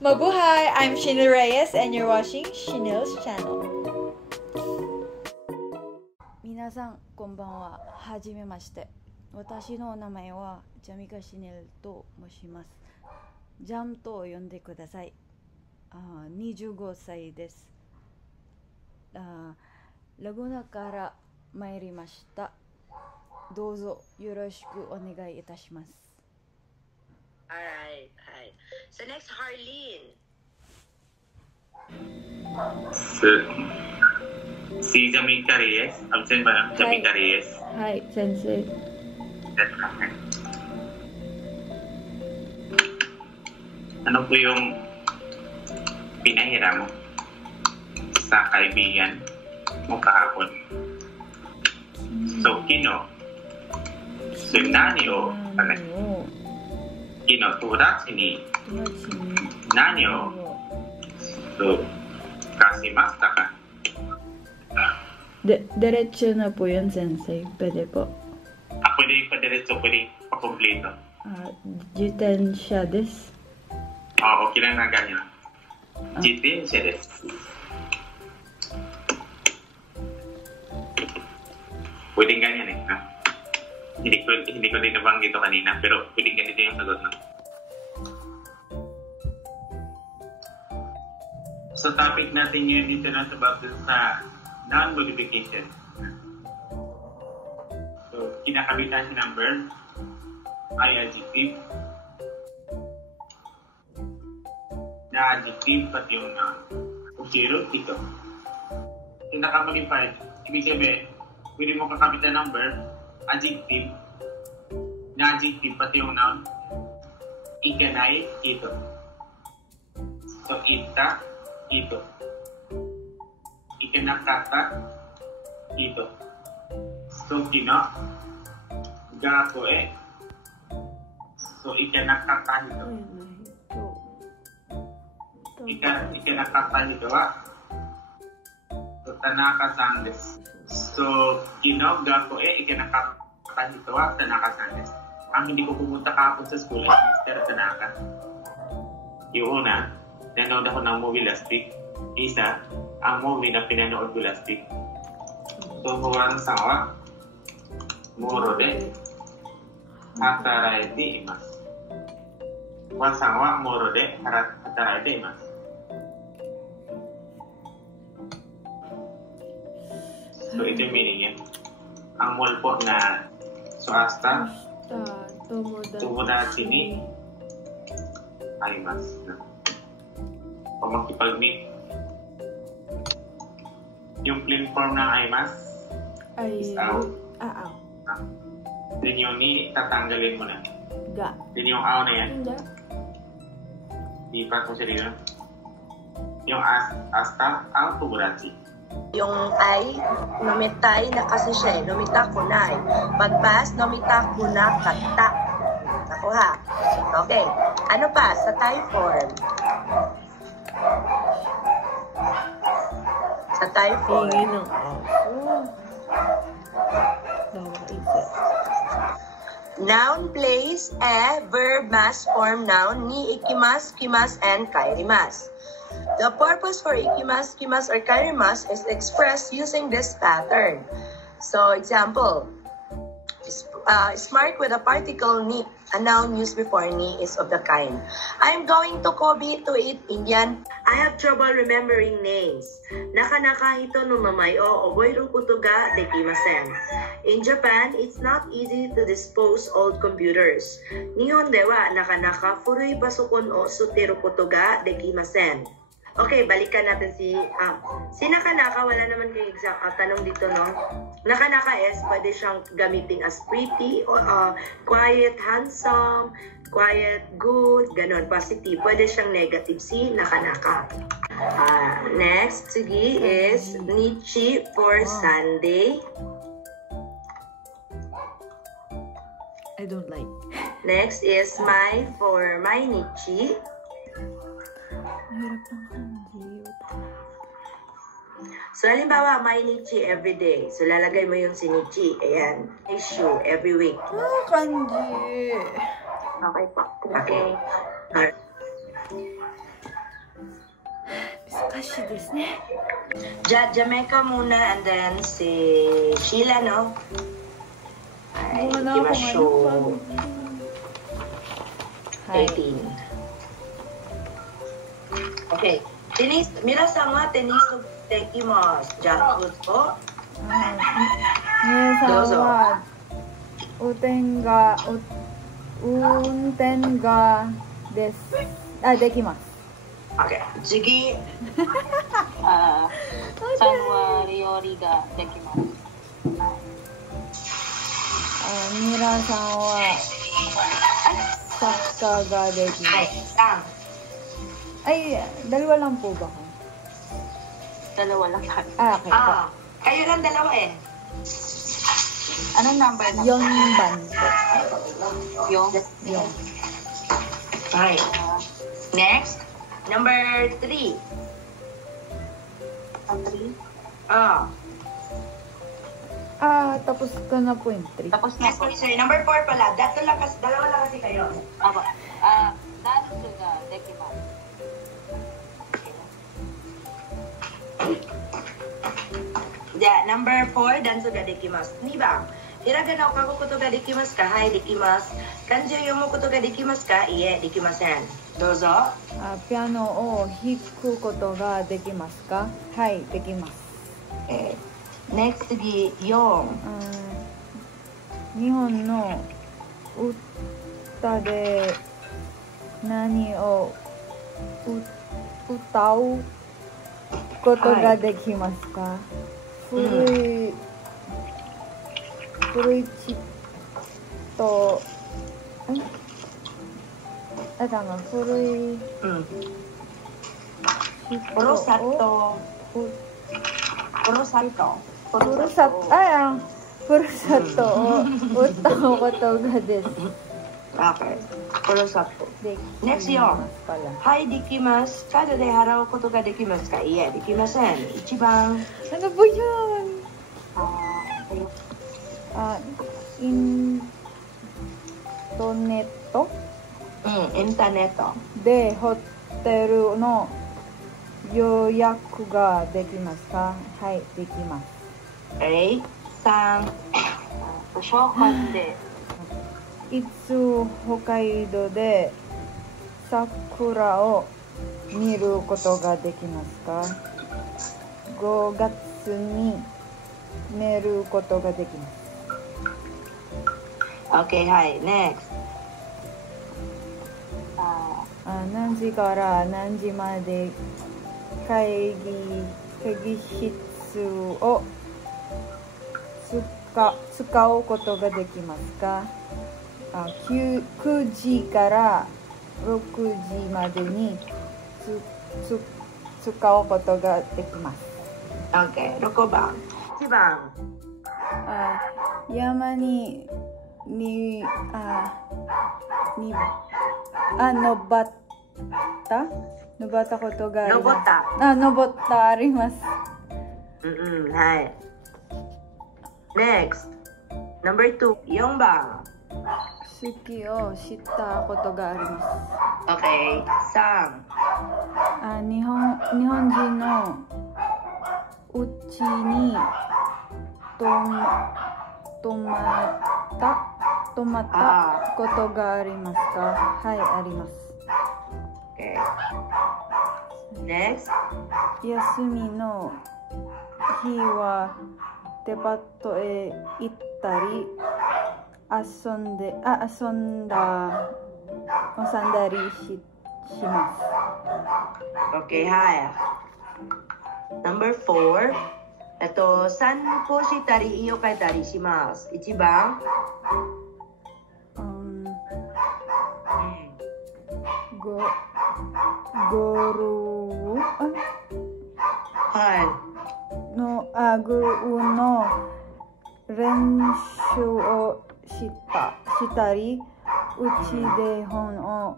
Mabuhay! I'm Shinil Reyes and you're watching Shinil's channel. 皆さんこんばんは。はじめまして。私の名前はジャミカ・シネルと申します。ジャムと呼んでください。25歳です。ラグナから参りました。どうぞよろしくお願いいたします。Alright, hi. So next, Harleen. Si Jamika Reyes. Absent ba lang? Jamika Reyes. Hi, Sensei. Ano po yung pinahiram mo sa kaibigan mo kahapon? So, Kino? So, nani o? Kino, turachi ni nani o? So, kasimasta ka? Diretso na po yun, Sensei. Pwede po. Pwede pa-diretso, pwede pa-kompleto. Jitensha desu. Okay lang na ganyan. Jitensha desu. Pwedeng ganyan eh. Hindi ko din nabanggit ito kanina, pero pwedeng ganito yung sagot na. So topic natin ngayon dito na sa noun modification. So kinakabitan ng verb ay adjective. Na adjective pati yung noun. Zero, ito. Kinakamodify, ibig sabihin, pwede mo kakabitan ng verb, adjective, na adjective pati yung noun, ikanay, ito. So, ita, ito. Ikanakata, ito. So, kino, gakoe. So, ikanakata, ito. Ikanakata, ito wa. So, tanaka-san desu. So, kino, gakoe, ikanakata, ito wa, tanaka-san desu. Ang hindi ko pumunta kahapon sa school ay Mr. Tanaka. Yung una, nanood ako ng movie last week. Isa, ang movie na pinanood ko last week. So, Huwag-san wa muro de hataraete imasu. Huwag-san wa muro de hataraete imasu. So, ito yung meaning niya. Ang mall po na suhasta, tomodachi ni aimasu. Pag makipag-meet, yung plain form ng aimasu is out. Then yung ni, tatanggalin mo na. Then yung ao na yan. Lipat mo siya dito. Yung asta, ao, tomodachi. Yung ay, nomitay na kasi siya, nomita ko na eh. Pagpas, nomita ko na kata. Ako ha. Okay. Ano pa? Sa Thai form. Sa Thai form. Noun, place, verb, mass form noun, ni ikimasu, kimasu, and kaerimasu. The purpose for ikimasu, kimasu, or kaerimasu is expressed using this pattern. So, example, smart with a particle ni, a noun used before ni is of the kind. I'm going to Kobe to eat Indian. I have trouble remembering names. Nakanaka hito no mamay o oboiru koto ga dekimasen. In Japan, it's not easy to dispose old computers. Nihon de wa nakanaka furui pasokon o suteru koto ga dekimasen. Okay, balikan natin si Nakanaka. Wala naman kayong exact tanong dito, no? Nakanaka is pwede siyang gamitin as pretty, quiet, handsome, quiet, good, ganon, positive. Pwede siyang negative si Nakanaka. Next, sige, is Nichi for Sunday. I don't like. Next is my for my Nichi. So, halimbawa, may Nichi every day. So, lalagay mo yung si Nichi. Ayan. Issue every week. Kanji. Okay po. Okay. 歌詞ですね。Jamaica muna and then si Sheila, no? Ay, ikimasyo. はい。 18. Okay. Tenis, Mira-san wa tenis dekimasu. じゃあ、どうぞ。皆さんは運転がです。あ、できます。Okay. 次。さんは料理ができます。皆さんはサッカーができま Ay, す。 Sam. Ay, dalawa lang po ba kayo? Dalawa lang tayo. Okay. Kayo lang dalawa eh. Anong number na? Yung ban po. Yung? Yung. Okay. Next. Number 3. 3? Tapos ko na po yung 3. Tapos na Yes, po. sorry. Number 4 pala. Dalawa lang kasi kayo. Ako. Dance ga dekimasu. Yeah, number 4, danzo ga dekimasu. 2番、ひらがなを書くことができますか？はい、できます。漢字を読むことができますか？いいえ、できません。どうぞ。ピアノを弾くことができますか？はい、できます。Next, 次、4。日本の歌で何を歌うことができますか？古いちと古いふるさと。ふるさと。ふるさとを歌うことがです。Okay. ふるさと。でき Next 4。はい、できます。カードで払うことができますか？いいえ、できません。1番。Ano po yun? Internet インターネット。でホテルの予約ができますか？はい、できます。3。図書館でいつ北海道で桜を見ることができますか？5月に寝ることができます。OK、はい、NEXT。何時から何時まで会議室を使うことができますか？9時から6時までに使うことができます。OK、6番。1番。山に登ったことがあります。登ったあります。はい。NEXT。Number 2。4番。好きを知ったことがあります。OK。3。日本人のうちに泊まったことがありますか？はい、あります。OK。NEXT。休みの日はデパートへ行ったり遊んだりします。OK、はい。Number 4。散歩したり、家を変えたりします。1番。ゴルフの練習をしたり、うちで本を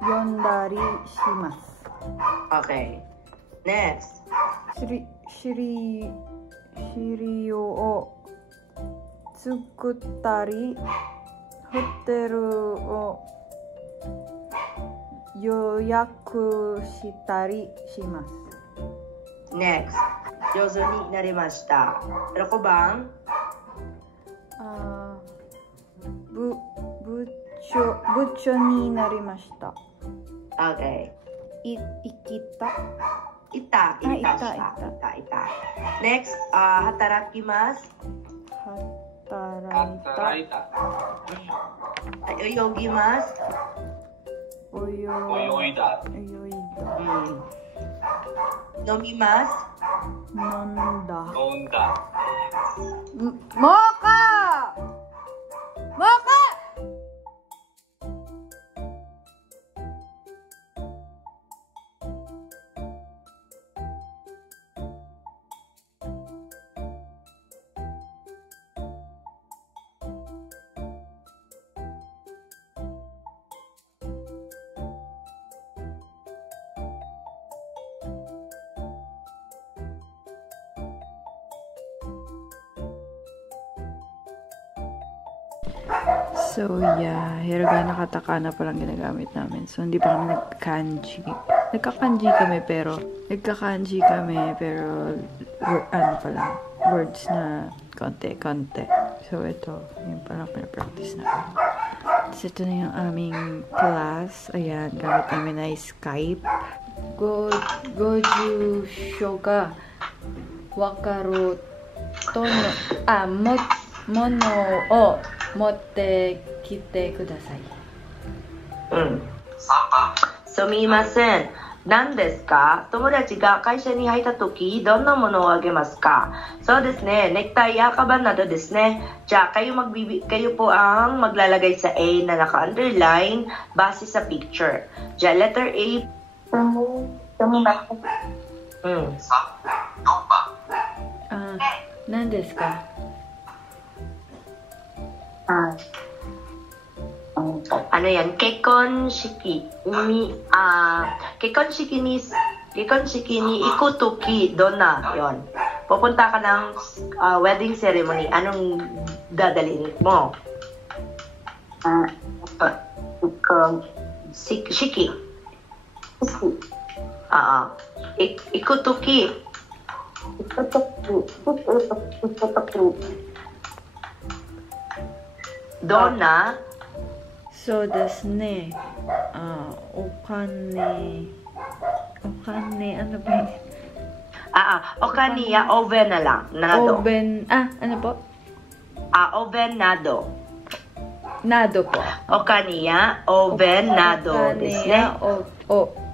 読んだりします。OK。NEXT。資料を作ったり、ホテルを予約したりします。Next. 上手になりました。6番。 部長になりました。 Okay. 生きた。 Ita. Next. 働きます。 働いた。 泳ぎます。 泳いだ。 飲みます。 飲んだ。もうか。So yeah, hiragana katakana pa lang ginagamit namin. So hindi pa kami nagkanji. Nagkakanji kami pero ano pa lang, words na konti-konti. So ito, yung parang pinapractice na. So ito na yung aming class. Ayan, gamit namin na Skype. Goju shoga wakaru tono mono o motte kite kudasai. すみません。何ですか？友達が会社に入った時、どんなものをあげますか？そうですね。ネクタイやカバンなどですね。じゃあ、kayo po ang maglalagay sa A na naka-underline base sa picture. じゃあ、letter A. 何ですか？Ano yan? Kekonshiki ni ikutuki doon na. Yon. Pupunta ka ng wedding ceremony. Anong dadalhin mo? Shiki. Ikutuki. Doon na. So desu ne. Okane, ano ba yun? Okaniya, oven na lang. Nado. Ano po? Oven nado. Nado po. Okaniya, oven nado desu ne.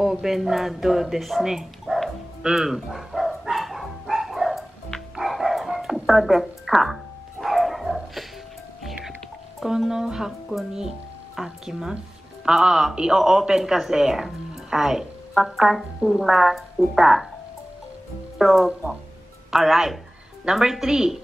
Oven nado desu ne. Ito desu ka? この箱に開きます。i-open kasi. Ay. Wakashimashita. Domo. Alright. Number 3.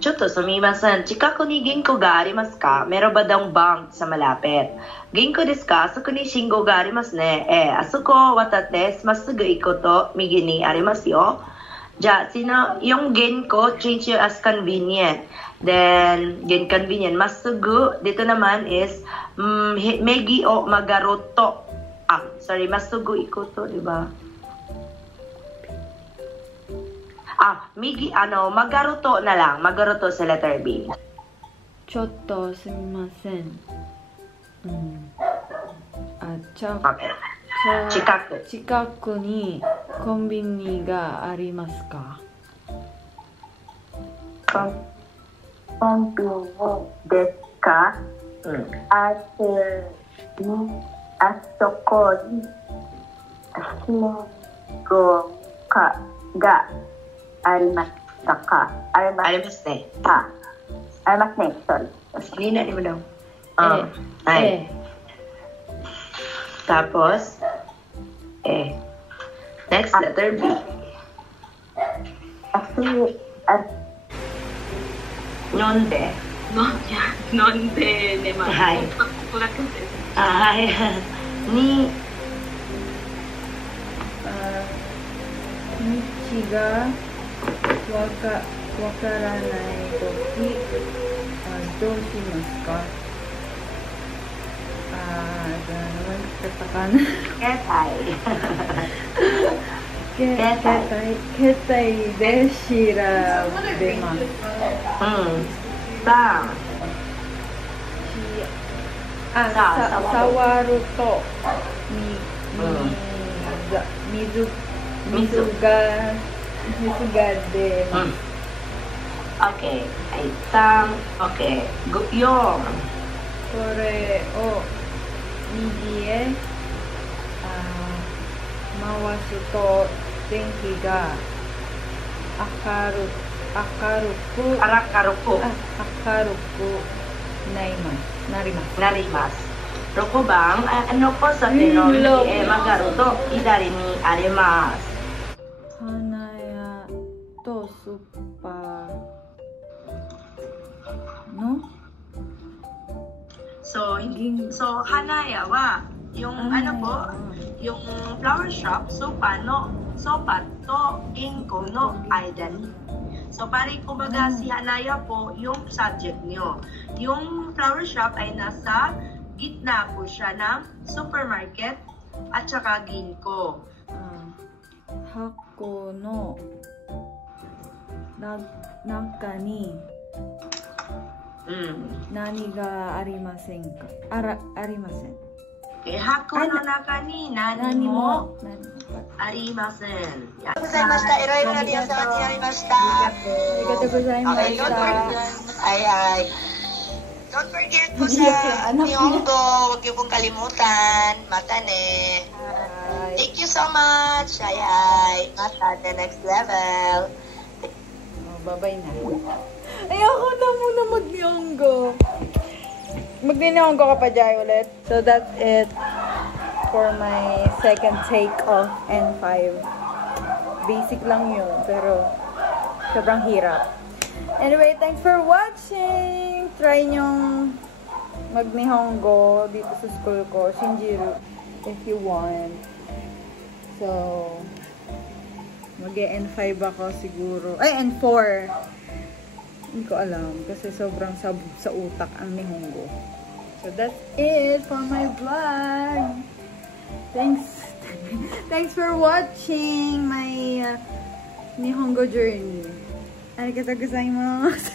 ちょっとすみません。近くに銀行がありますか？meron ba daw bank sa malapit? 銀行ですか？あそこに信号がありますね。あそこを渡ってまっすぐ行くと右にありますよ。じゃあ、yung ginko, change yung as convenient. Then, convenient. Masugu, dito naman is, megi o magaroto. Masugu ikuto, di ba? Magaroto na lang. Magaroto sa letter B. ちょっとすみません。近くにコンビニがありますか？コンビニですか？あそこに信号がありましたか？ありますね。ありますね。sorry. Kanina mo daw. Ay. Tapos, next letter B. Nonde. Nonde nemasu. Hai. Ni. 道がわからないとき、どうしますか？Ano naman, katakana. Yes, hi. 携帯で調べます。さ触ると水が出ます。Okay. Okay. Yung. これを右へ回すと電気が明るくなります。Rokobang, ano po sa Pinoy magaruto, idari ni arimas. Hanaya to supa no? So Hanaya wa yung ano po, yung flower shop, sopa to ginko no idari. So, pari kumbaga si Hanaya po, yung subject nyo. Yung flower shop ay nasa gitna po siya ng supermarket at saka ginko. Hako no naka ni nani ga arimasen ka? Arimasen. Okay, hako no naka ni nani mo arimasen. Don't forget po sa Nihongo, huwag niyo pong kalimutan. Matane. Thank you so much. Ay. Mata, the next level. Babay na. Ayoko na muna mag-Nihongo. Mag-Nihongo ka pa, Jai, ulit. So that's it for my second take of N5. Basic lang yun, pero sobrang hirap. Anyway, thanks for watching! Try nyong mag-Nihongo dito sa school ko, Shinjiru, if you want. So, mag-N5 ako siguro. Ay, N4! Hindi ko alam, kasi sobrang sabog sa utak ang Nihongo. So, that's it for my vlog! Thanks for watching my Nihongo journey. Arigatou gozaimasu.